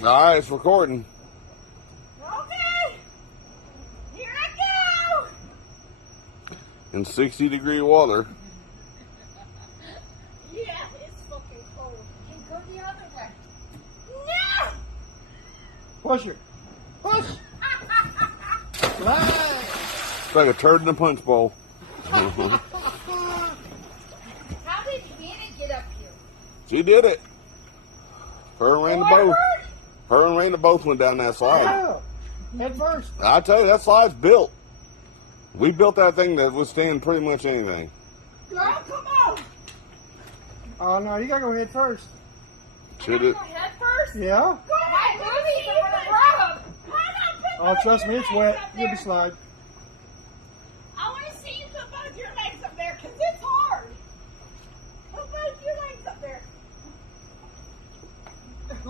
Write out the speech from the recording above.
All right, it's recording. Okay. Here I go. In 60-degree water. Yeah, it's fucking cold. Hey, go the other way. No. Push her. Push. Right. It's like a turd in a punch bowl. How did Annie get up here? She did it. Her and Randa both. Her and Randa both went down that slide. Yeah. Head first. I tell you, that slide's built. We built that thing to withstand pretty much anything. Girl, come on. Oh no, you gotta go head first. Should it? Go head first? Yeah. Go ahead, Ruby. Oh, trust me, it's wet. You'll be slide.